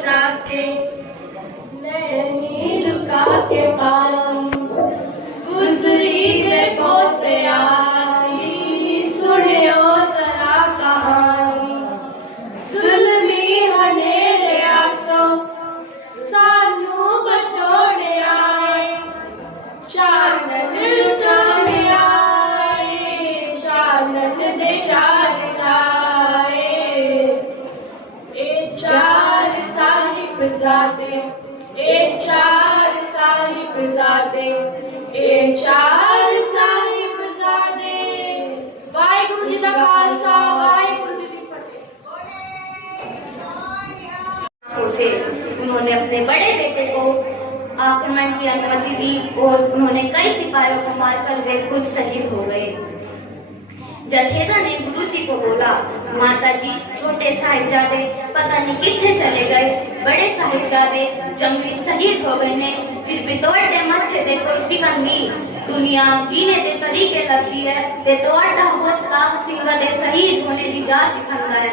बचा के नहीं रुका के पानी गुजरी दे पोते आई सुनियो जरा कहानी जुल्मी हनेरे आतो सानू बचोड़े आए चानन लुटाने आए चानन दे चार जाए ए चार साहिबजादे ए चार साहिबजादे ए चार साहिबजादे वाहिगुरु जी का खालसा वाहिगुरु जी की फतेह। पहुंचे उन्होंने अपने बड़े बेटे को आक्रमण की अनुमति दी और उन्होंने कई सिपाहियों को मारकर वे खुद शहीद हो गए। जथेदा ने गुरुजी को बोला, माता जी छोटे साहिबजादे पता नहीं कितने चले गए, बड़े साहिबजादे जंगली शहीद हो गए ने, फिर भी तोड़े मथे दे कोई सिकंदी दुनिया जीने दे तरीके लगती है ते तोड़ा हौसला सिंह दे शहीद होने दी जा सिखंदा है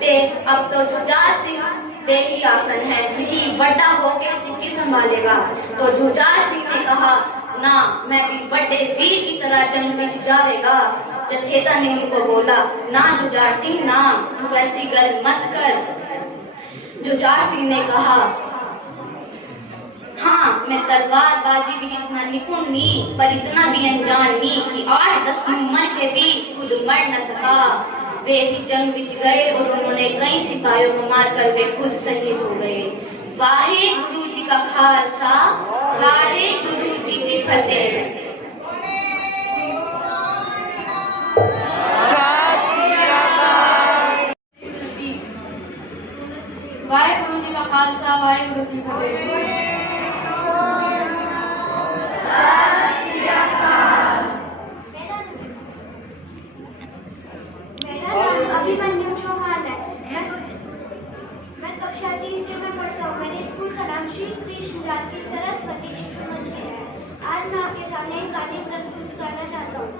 ते अब तो जुझार सिंह दे ही आसन है, यही बड़ा होके सिक्की संभालेगा। तो जुझार सिंह ने कहा, ना मैं भी बड़े वीर की तरह जंग में जावेगा। जथेदा ने उनको बोला, ना जुझार सिंह ना, तू ऐसी गल मत कर। जुझार सिंह ने कहा, हाँ मैं तलवारबाजी भी इतना निपुण नहीं पर इतना भी अनजान नहीं कि 8-10 मर के भी खुद मर न सका। वे भी जंग बिच गए और उन्होंने कई सिपाहियों को मारकर वे खुद शहीद हो गए। वाहे गुरु जी का खालसा वाहे गुरु जी की फतेह। वाहिगुरु जी का खालसा वाहिगुरु जी की फतेह। अभिमन्यु चौहान है। मैं कक्षा 3 में पढ़ता हूँ। मेरे स्कूल का नाम श्री कृष्ण राठी सरस्वती शिशु मंदिर है। आज मैं आपके सामने एक कहानी प्रस्तुत करना चाहता हूँ।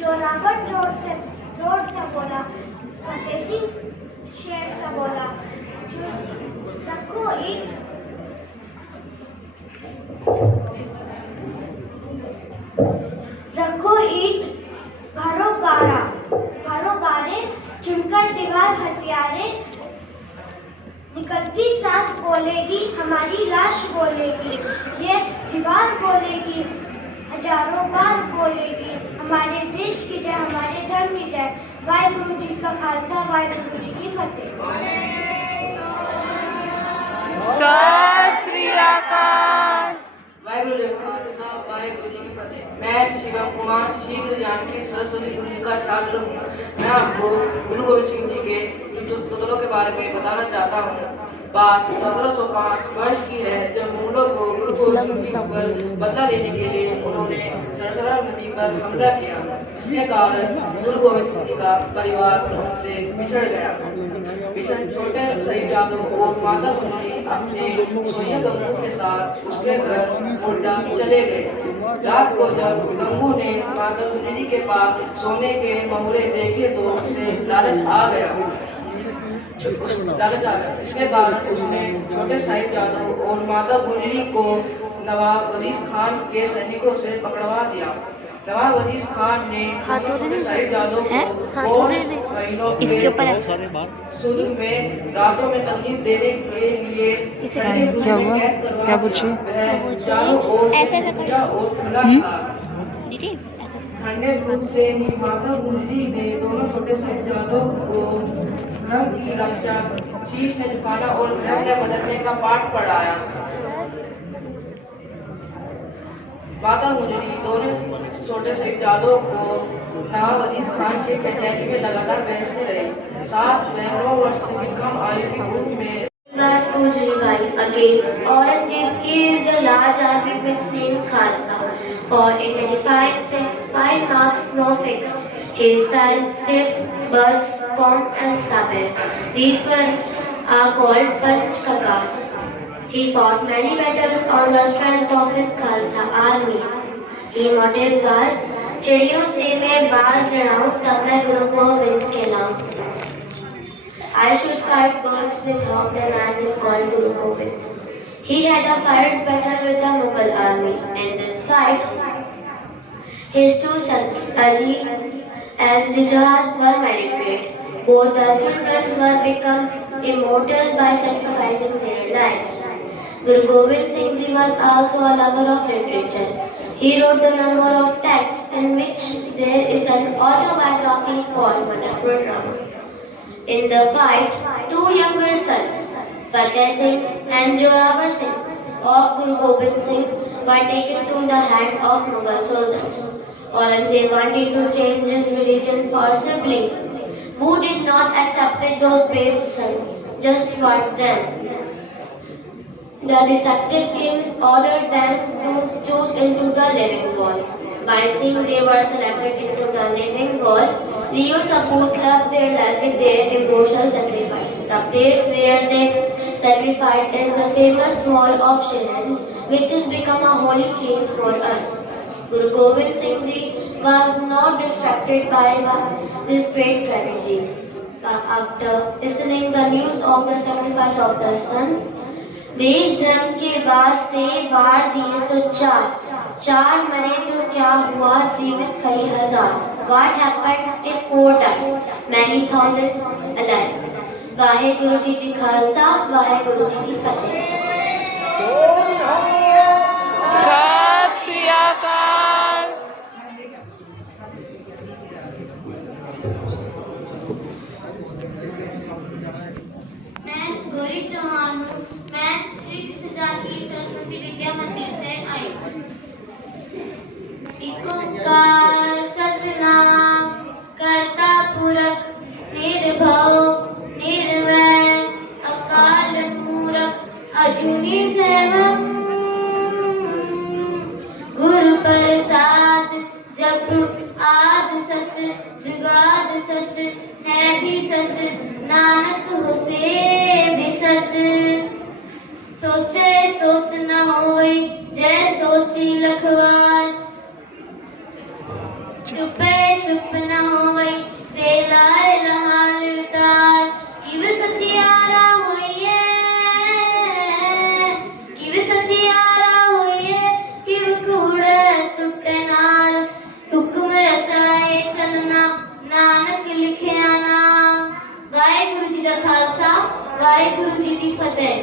जो रावण जोर से बोला, फतेह सिंह शेर से बोला, जो रखो ईट भरो गारे चुनकर दीवार हथियारे, निकलती सांस बोलेगी हमारी लाश बोलेगी, ये दीवार बोलेगी हजारों बार बोलेगी, हमारे देश की जय हमारे धर्म की जय। वाहिगुरु जी का खालसा वाहिगुरु जी की फतेह। सत श्री अकाल। वाहिगुरु जी का खालसा वाहिगुरु जी की फतेह। मैं शिवम कुमार शीघ्र जानकी सरस्वती स्कूल का छात्र हूँ। मैं आपको गुरु गोविंद सिंह जी के पुतलों के बारे में बताना चाहता हूँ। बात 1705 वर्ष की है, जब मुगलों को गुरु गोविंद सिंह जी पर बदला लेने के लिए उन्होंने सरसरा नदी पर हमला किया। इसके कारण गुरु गोविंद सिंह जी का परिवार उनसे बिछड़ गया। छोटे साहिबजादों और माता गुजरी अपने सोया गंगू के साथ उसके घर मुर्दा चले गए। रात को जब गंगू ने माता गुजरी के पास सोने के महुरे देखे तो उसे लालच आ गया। इसके कारण उसने छोटे साहिबजादों और माता गुजरी को नवाब वजीर खान के सैनिकों से पकड़वा दिया। नवाब वजीर खान ने छोटे साहिबजादों को महीनों के शुरू में रातों में तकलीफ देने के लिए चारों ओर खुला था। ठंडे रूप से ही माता गुजरी ने दोनों छोटे साहिबजादों को धर्म की रक्षा, शीश ने झुकाना और धर्म में बदलने का पाठ पढ़ाया। माता गुजरी दोनों छोटे साहिबजादों को नवाब वजीर खान के कचहरी में लगातार भेजते रहे। 7 व 9 वर्ष से भी कम आयु की उम्र में against Aurangzeb is the large army which named Khalsa. For in 5 marks were fixed. His time stiff, birds, comb and sabre. These are called Panch Kakas. He fought many battles on the strength of his Khalsa army. He motive was, चिड़ियों से मैं बाज लड़ाऊं तब मैं गुरु Govind कहलाऊं। I should fight birds with hawk, then I will call Guru Gobind. He had a fierce battle with the Mughal army. In this fight, his two sons, Ajit and Jujhar, were married great. Both the children were become immortal by sacrificing their lives. Guru Gobind Singh Ji was also a lover of literature. He wrote a number of texts in which there is an autobiography called Wonderful Drama. In the fight, two younger sons, Fateh Singh and Joravar Singh of Guru Gobind Singh were taken to the hand of Mughal soldiers. Aurangzeb wanted to change his religion for sibling, who did not accept those brave sons, just fought them. The deceptive king ordered them to choose into the living wall. By seeing they were selected into the living wall, Leo Saput loved their life with their emotional sacrifice. The place where they sacrificed is the famous wall of Shirand, which has become a holy place for us. Guru Gobind Singh Ji was not distracted by this great tragedy. After listening the news of the sacrifice of the son, देश धर्म के वास्ते वार दिए 104, 4 मरे तो क्या हुआ, जीवित कई हजार. What happened if 4 died? Many thousands alive. Waheguru ji की खालसा, वाहेगुरु जी की फतेह. सत श्री अकाल। मैं गौरी चौहान हूँ। मैं श्री कृष्ण जानकी सरस्वती विद्या मंदिर से आई हूँ। एक ओंकार सतनाम करता पुरख निर्भव निर्वैर अकाल मूरख अजूनी सैभम गुरु प्रसाद जप आद सच जुगाद सच है भी सच नानक होसे भी सच। सोचे सोच न होई जय सोची लखवार चुपे चुप न होई ते लाए लहाल उतार। किव सचियारा होइए किव सचियारा होइए किव कूड़ टुटे नाल हुक्म रचाए चलना नानक लिखिया नाम। वाहेगुरु जी दा खालसा वाहेगुरु जी दी फतेह।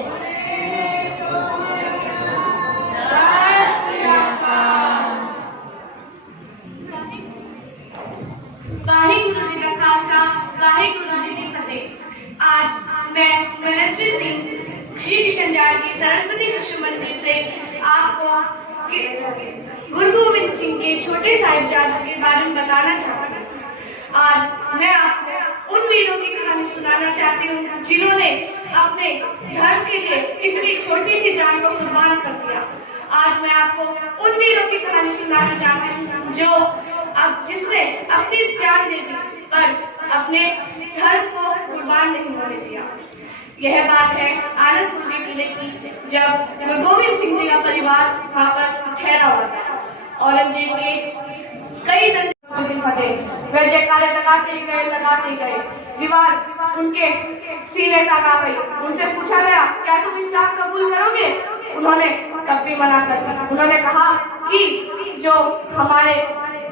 वाहेगुरु जी का खालसा वाहेगुरु जी की फतेह। आज मैं मनस्वी सिंह श्री कृष्ण जानकी सरस्वती शिशु मंदिर से आपको गुरु गोविंद सिंह के छोटे साहिबजादों के बारे में बताना चाहती हूँ। आज मैं आपको उन वीरों की कहानी सुनाना चाहती हूँ जिन्होंने अपने धर्म के लिए इतनी छोटी सी जान को कुर्बान कर दिया। आज मैं आपको उन वीरों की कहानी सुनाना चाहती हूँ जो जिसने अपनी जान दे दी पर अपने धर्म को कुर्बान नहीं होने दिया। यह बात है आनंदपुर किले की, जब गुरु गोविंद सिंह जी का परिवार वहां पर ठहरा हुआ था। औरंगजेब के कई फतेह वे जयकारे लगाते गए। दीवार उनके सीने तक आ गई। उनसे पूछा गया क्या तुम इस्लाम कबूल करोगे? उन्होंने तब भी मना कर दिया। उन्होंने कहा कि जो हमारे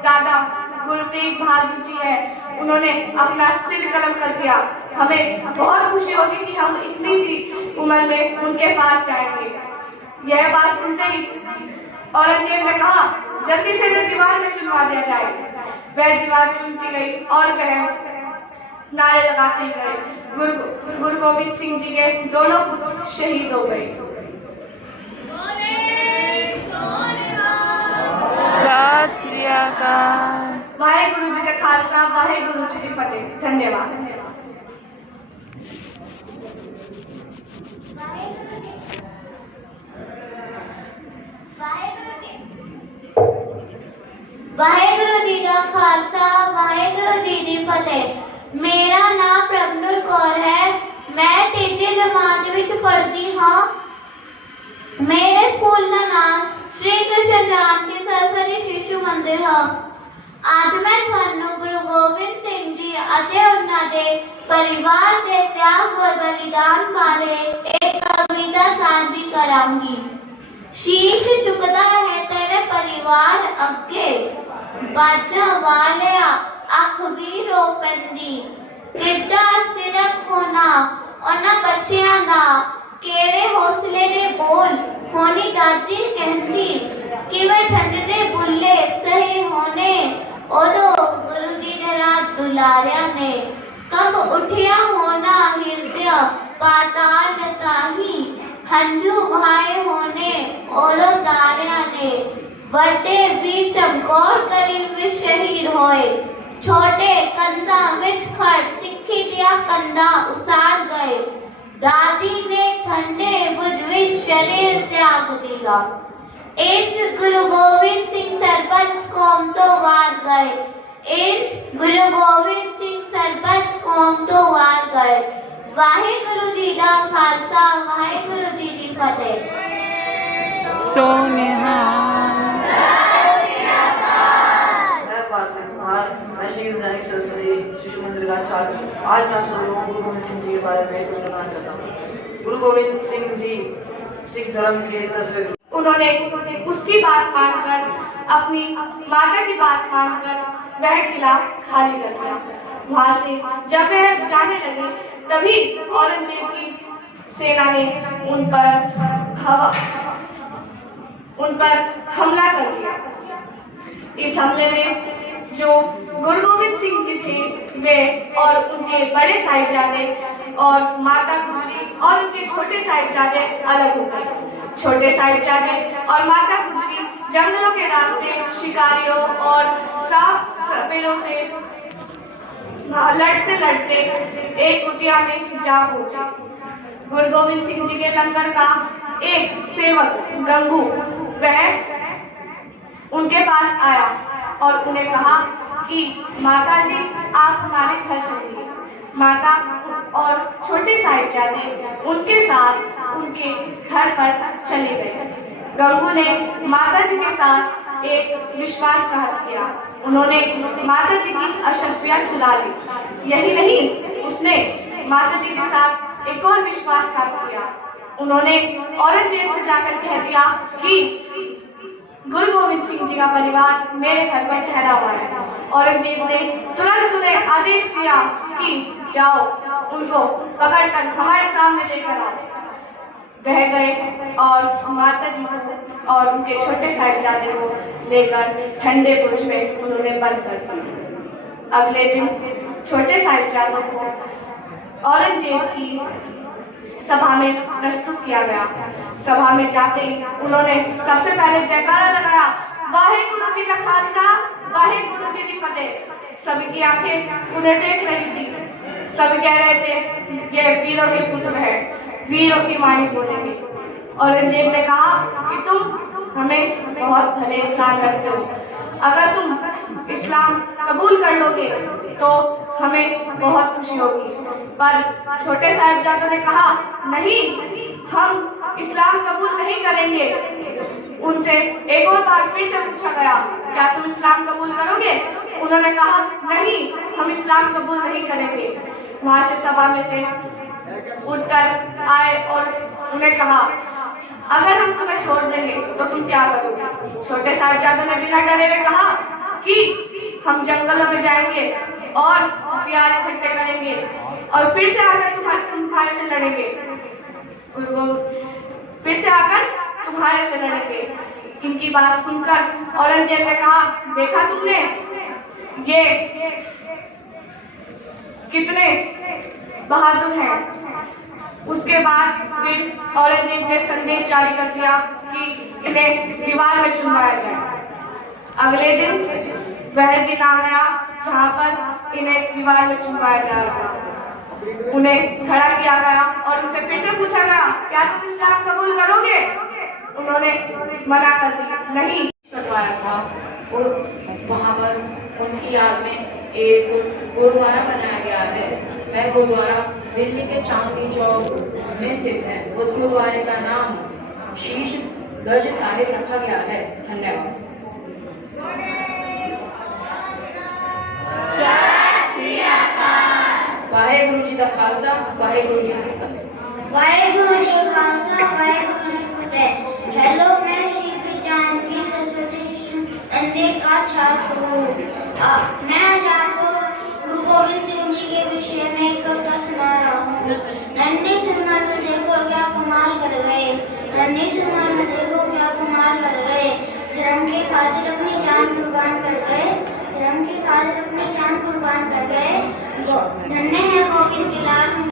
दादा गुरु तेग बहादुर जी है उन्होंने अपना सिर कलम कर दिया। हमें बहुत खुशी होगी कि हम इतनी सी उम्र में उनके पास जाएंगे। यह बात सुनते ही औरंगजेब ने कहा जल्दी से दीवार में चुनवा दिया जाए। वह दीवार चुनती गई और वह नारे लगाते गए। गुरु गोविंद सिंह जी के दोनों पुत्र शहीद हो गए। सत श्री अकाल। वाहेगुरु जी का खालसा वाहेगुरु जी की फतेह। धन्यवाद। वाहेगुरु जी का खालसा वाहेगुरु जी की फतेह। मेरा नाम प्रभनुर कौर है। मैं 3वीं जमात विच पढ़ती हाँ। मेरे स्कूल का नाम श्री कृष्ण जानकी सरस्वती शिशु मंदिर है। ਅੱਜ ਮੈਂ ਤੁਹਾਨੂੰ ਗੁਰੂ ਗੋਬਿੰਦ ਸਿੰਘ ਜੀ ਅਤੇ ਉਹਨਾਂ ਦੇ ਪਰਿਵਾਰ ਦੇ ਤਿਆਗ ਔਰ ਬਲੀਦਾਨ ਬਾਰੇ ਇੱਕ ਕਵਿਤਾ ਸਾਂਝੀ ਕਰਾਂਗੀ। शीश झुकता है तेरे परिवार अगे, बाजा वालिया अख भी रो पैंदी, किड्डा सिरक होना उन्हां बच्चियां दा, केड़े हौसले दे बोल होनी दादी कहंदी, किवें ठंडे बुल्ले सही होने ओदो गुरु जी ने रात दुलारिया ने, कब उठिया होना हृदय पाताल ताही, हंजू भाई होने ओलो तारिया ने, वड्डे वीर चमकौर करीब विच शहीद होए, छोटे कंधा विच खड़ सिक्खी दिया कंधा उसाड़ गए, दादी ने ठंडे बुझ विच शरीर त्याग दिया। इंज गुरु गोविंद सिंह सरपंच कौम तो वार गए, इंज गुरु गोविंद सिंह सरपंच कौम तो वार गए। वाहिगुरु जी दा खालसा, वाहिगुरु जी दी फतेह। सोनिया मैं पार्थिव कुमार, मैं श्री गुरु नानक सरस्वती शिशु मंदिर का छात्र हूँ। आज मैं आप सब लोगों को गुरु गोविंद सिंह जी के बारे में कुछ बताना चाहता हूँ। गुरु गोविंद सिंह जी सिख धर्म के 10वें गुरु। उन्होंने उसकी बात मानकर, अपनी माता की बात मानकर वह किला खाली कर दिया। वहां से जब वह जाने लगे तभी औरंगजेब की सेना ने उन पर हमला कर दिया। इस हमले में जो गुरु गोविंद सिंह जी थे वे और उनके बड़े साहिबजादे और माता गुजरी और उनके छोटे साहिबजादे अलग हो गए। छोटे साहिबजादे और माता गुजरी जंगलों के रास्ते शिकारियों और सांप सपेरों से लड़ते लड़ते एक कुटिया में जा पहुंचे। गुरु गोविंद सिंह जी के लंगर का एक सेवक गंगू वह उनके पास आया और उन्हें कहा कि माता जी आप हमारे घर चलिए। माता और छोटे साहिबजादे उनके साथ उनके घर पर चले गए। गंगू ने माता जी के साथ एक विश्वासघात किया। उन्होंने माता जी की अशरफियात चुरा ली। यही नहीं, उसने माता जी के साथ एक और विश्वासघात किया। उन्होंने औरंगजेब से जाकर कह दिया कि गुरु गोविंद सिंह जी का परिवार मेरे घर पर ठहरा हुआ है। औरंगजेब ने तुरंत उन्हें आदेश दिया कि जाओ उनको पकड़कर हमारे सामने लेकर आओ। वह गए और माता जी को और उनके छोटे साहिबजादे को लेकर ठंडे बुर्ज में उन्होंने बंद कर दिया। अगले दिन छोटे साहिबजादों को औरंगजेब की सभा में प्रस्तुत किया गया। सभा में जाते ही उन्होंने सबसे पहले जयकारा लगाया, वाहिगुरु जी का खालसा, वाहिगुरु जी की फतेह। सभी की आंखें उन्हें देख रही थी। सभी कह रहे थे ये वीरों के पुत्र है, वीरों की वाणी बोलेंगे। औरंगजेब ने कहा कि तुम हमें बहुत भले इंसान लगते हो, अगर तुम इस्लाम कबूल कर लोगे तो हमें बहुत खुशी होगी। पर छोटे साहिबजादों ने कहा नहीं, हम इस्लाम कबूल नहीं करेंगे। उनसे एक और बार फिर से पूछा गया, क्या तुम इस्लाम कबूल करोगे? उन्होंने कहा नहीं, हम इस्लाम कबूल नहीं करेंगे। वहां से सभा में से उठकर आए और उन्हें कहा, अगर हम तुम्हें छोड़ देंगे तो तुम क्या करोगे? छोटे साहिबजादों ने बिना डरे हुए कहा कि हम जंगलों में जाएंगे और हथियार इकट्ठे करेंगे और फिर से आकर तुम्हारे से लड़ेंगे। फिर से आकर तुम्हारे से लड़ेंगे। इनकी बात सुनकर औरंगजेब ने कहा, देखा तुमने ये कितने बहादुर हैं। उसके बाद फिर औरंगजेब ने संदेश जारी कर दिया कि इन्हें दीवार में चुनवाया जाए। अगले दिन वह दिन आ गया जहां पर इन्हें दीवार में चुनवाया जा रहा था। उन्हें खड़ा किया गया और उनसे फिर से पूछा गया, क्या तुम इस्लाम कबूल करोगे? उन्होंने मना कर दी, नहीं करवाया था। और वहाँ पर उनकी याद में एक गुरुद्वारा बनाया गया है। वह गुरुद्वारा दिल्ली के चांदनी चौक में स्थित है। उस गुरुद्वारे का नाम शीश गंज साहिब रखा गया है। धन्यवाद। वाहेगुरु जी का खालसा वाहेगुरु जी की फतेह। वाहेगुरु जी का खालसा वाहेगुरु जी की फतेह। हेलो, मैं श्री जानकी सरस्वती शिशु मंदिर का छात्र हूँ। मैं आज आपको गुरु गोविंद सिंह जी के विषय में एक कविता सुना रहा हूँ। नन्ही सी उम्र में देखो क्या कमाल कर गए, नन्ही सी उम्र में देखो क्या कमाल कर गए। धर्म के खातिर अपनी जान कुर्बान कर गए, धर्म की खातिर अपनी जान कुर्बान कर गए। धन्य है गोविंद के लाल।